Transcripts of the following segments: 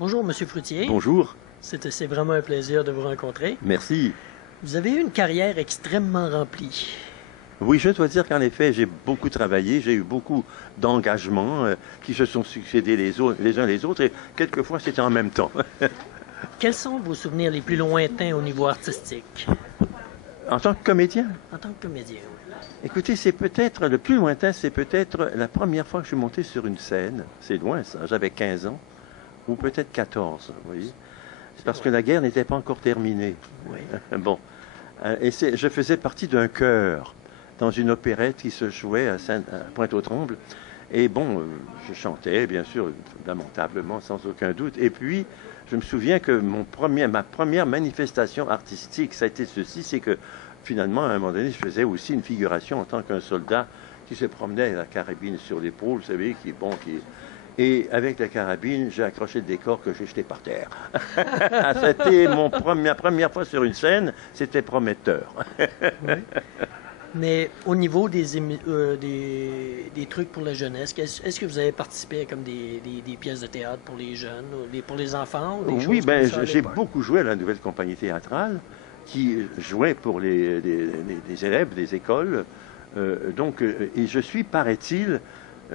Bonjour, Monsieur Fruitier. Bonjour. C'est vraiment un plaisir de vous rencontrer. Merci. Vous avez eu une carrière extrêmement remplie. Oui, je dois dire qu'en effet, j'ai beaucoup travaillé, j'ai eu beaucoup d'engagements qui se sont succédés les uns les autres, et quelquefois c'était en même temps. Quels sont vos souvenirs les plus lointains au niveau artistique? En tant que comédien, En tant que comédien, oui. écoutez, c'est peut-être, le plus lointain, c'est peut-être la première fois que je suis monté sur une scène. C'est loin ça, j'avais 15 ans, ou peut-être 14, vous voyez. C'est parce que la guerre n'était pas encore terminée. Oui. Bon, je faisais partie d'un chœur dans une opérette qui se jouait à Pointe-aux-Trembles. Et bon, je chantais, bien sûr, lamentablement, sans aucun doute. Et puis, je me souviens que ma première manifestation artistique, ça a été ceci, c'est que finalement, à un moment donné, je faisais aussi une figuration en tant qu'un soldat qui se promenait avec la carabine sur l'épaule, vous savez, Et avec la carabine, j'ai accroché le décor que j'ai jeté par terre. C'était ma première fois sur une scène, c'était prometteur. Oui. Mais au niveau des trucs pour la jeunesse, est-ce que vous avez participé à comme des pièces de théâtre pour les jeunes, pour les enfants? Ou des Oui, choses ben, comme ça à j'ai l'époque? beaucoup joué à la nouvelle compagnie théâtrale qui jouait pour les élèves des écoles. Et je suis, paraît-il,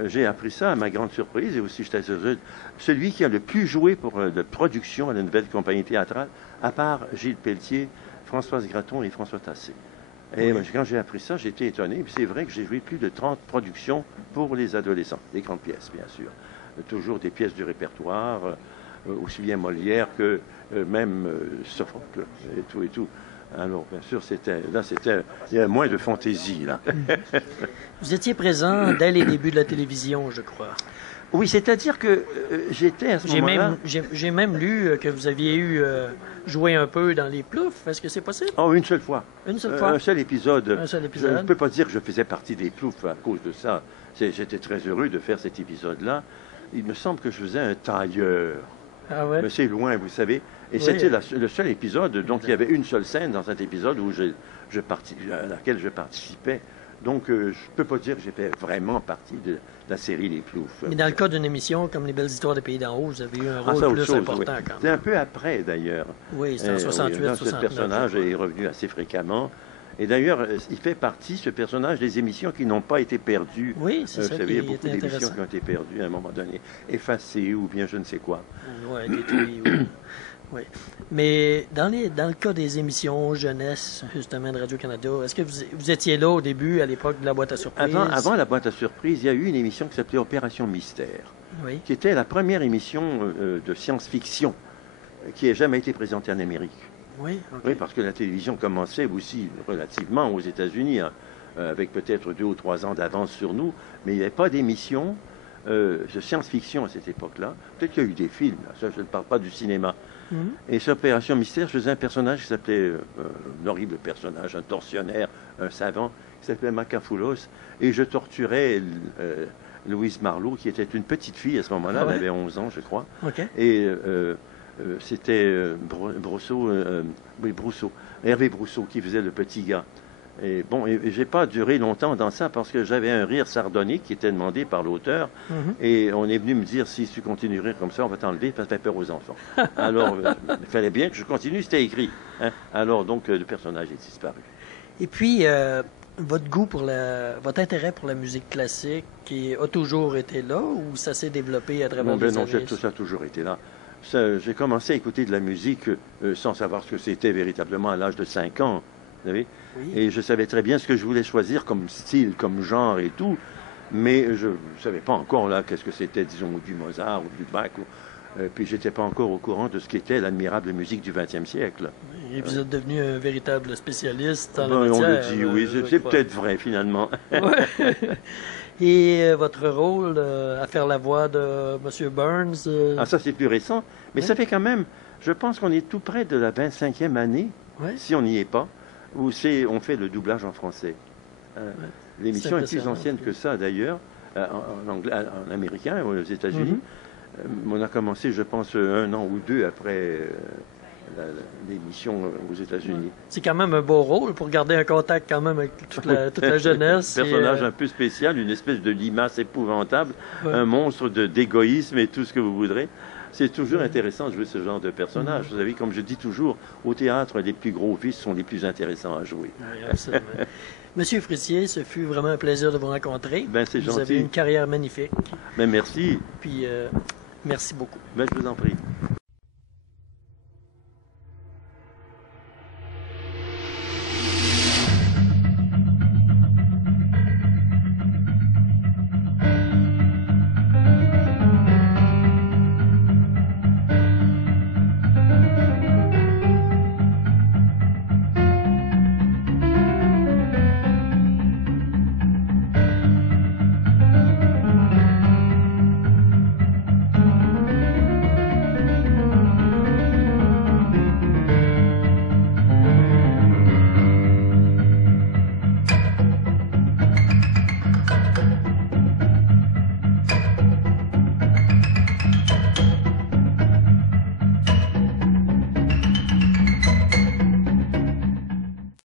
j'ai appris ça à ma grande surprise, et aussi j'étais heureux, celui qui a le plus joué pour de production à la nouvelle compagnie théâtrale, à part Gilles Pelletier, Françoise Gratton et François Tassé. Et Oui. quand j'ai appris ça, j'étais étonné. Puis c'est vrai que j'ai joué plus de 30 productions pour les adolescents, des grandes pièces, bien sûr. Toujours des pièces du répertoire, aussi bien Molière que même Sophocle et tout et tout. Alors, bien sûr, il y a moins de fantaisie, là. Vous étiez présent dès les débuts de la télévision, je crois. Oui, c'est-à-dire que j'étais à ce moment-là... J'ai même lu que vous aviez joué un peu dans les Ploufs. Est-ce que c'est possible? Oh, une seule fois. Une seule fois? Un seul épisode. Un seul Je épisode. ne peux pas dire que je faisais partie des Ploufs à cause de ça. J'étais très heureux de faire cet épisode-là. Il me semble que je faisais un tailleur. Ah ouais? Mais c'est loin, vous savez. Et Oui. c'était le seul épisode, donc il y avait une seule scène dans cet épisode à laquelle je participais. Donc je ne peux pas dire que j'étais vraiment partie de la série Les Ploufs. Mais dans le cas d'une émission comme Les Belles Histoires des Pays d'en haut, vous avez eu un rôle ça, autre plus chose, important oui. quand même. C'est un peu après, d'ailleurs. Oui, c'est en 68, là, 69. ce personnage est revenu assez fréquemment. Et d'ailleurs, il fait partie, ce personnage, des émissions qui n'ont pas été perdues. Oui, c'est ça Vous savez, qui il y a beaucoup était d'émissions intéressant. qui ont été perdues à un moment donné, effacées ou bien je ne sais quoi. Oui, détruit, oui. Oui. Mais dans le cas des émissions jeunesse, justement, de Radio-Canada, est-ce que vous étiez là au début, à l'époque de la boîte à surprise? Avant la boîte à surprise, il y a eu une émission qui s'appelait Opération Mystère, Oui. qui était la première émission de science-fiction qui ait jamais été présentée en Amérique. Oui, OK. Oui, parce que la télévision commençait aussi relativement aux États-Unis, hein, avec peut-être 2 ou 3 ans d'avance sur nous, mais il n'y avait pas d'émission de science-fiction à cette époque-là. Peut-être qu'il y a eu des films, là, ça, je ne parle pas du cinéma. Mhm. Et sur Opération Mystère, je faisais un personnage qui s'appelait, un horrible personnage, un tortionnaire, un savant, qui s'appelait Macafoulos, et je torturais Louise Marlowe, qui était une petite fille à ce moment-là, Ah ouais? elle avait 11 ans, je crois, OK. et c'était Hervé Brousseau qui faisait le petit gars. Et bon, j'ai pas duré longtemps dans ça parce que j'avais un rire sardonique qui était demandé par l'auteur. Mhm. Et on est venu me dire, si tu continues à rire comme ça, on va t'enlever parce que ça fait peur aux enfants. Alors, il fallait bien que je continue, c'était écrit. Hein. Alors, donc, le personnage est disparu. Et puis, votre intérêt pour la musique classique a toujours été là ou ça s'est développé à travers les années? Tout ça a toujours été là. J'ai commencé à écouter de la musique sans savoir ce que c'était véritablement à l'âge de 5 ans. Vous savez? Oui. Et je savais très bien ce que je voulais choisir comme style, comme genre et tout, mais je ne savais pas encore là qu'est-ce que c'était, disons, du Mozart ou du Bach. Puis j'étais pas encore au courant de ce qu'était l'admirable musique du XXe siècle. Et vous êtes devenu un véritable spécialiste en Ben, la on matière. le dit, oui, je c'est crois. peut-être vrai finalement. Ouais. Et votre rôle à faire la voix de M. Burns? Ah, ça c'est plus récent, mais Oui. ça fait quand même, je pense qu'on est tout près de la 25e année, Oui. si on n'y est pas, où on fait le doublage en français. L'émission est plus impressionnant. ancienne que ça d'ailleurs, en américain, aux États-Unis. On a commencé, je pense, 1 an ou 2 après l'émission aux États-Unis. C'est quand même un beau rôle pour garder un contact quand même avec toute la jeunesse. Personnage et, un peu spécial, une espèce de limace épouvantable, Ouais. un monstre d'égoïsme et tout ce que vous voudrez. C'est toujours intéressant de jouer ce genre de personnage. Vous savez, comme je dis toujours, au théâtre, les plus gros vices sont les plus intéressants à jouer. Oui, absolument. Monsieur Frissier, ce fut vraiment un plaisir de vous rencontrer. Ben, c'est gentil. Vous avez une carrière magnifique. Ben, merci. Puis, merci beaucoup. Ben, je vous en prie.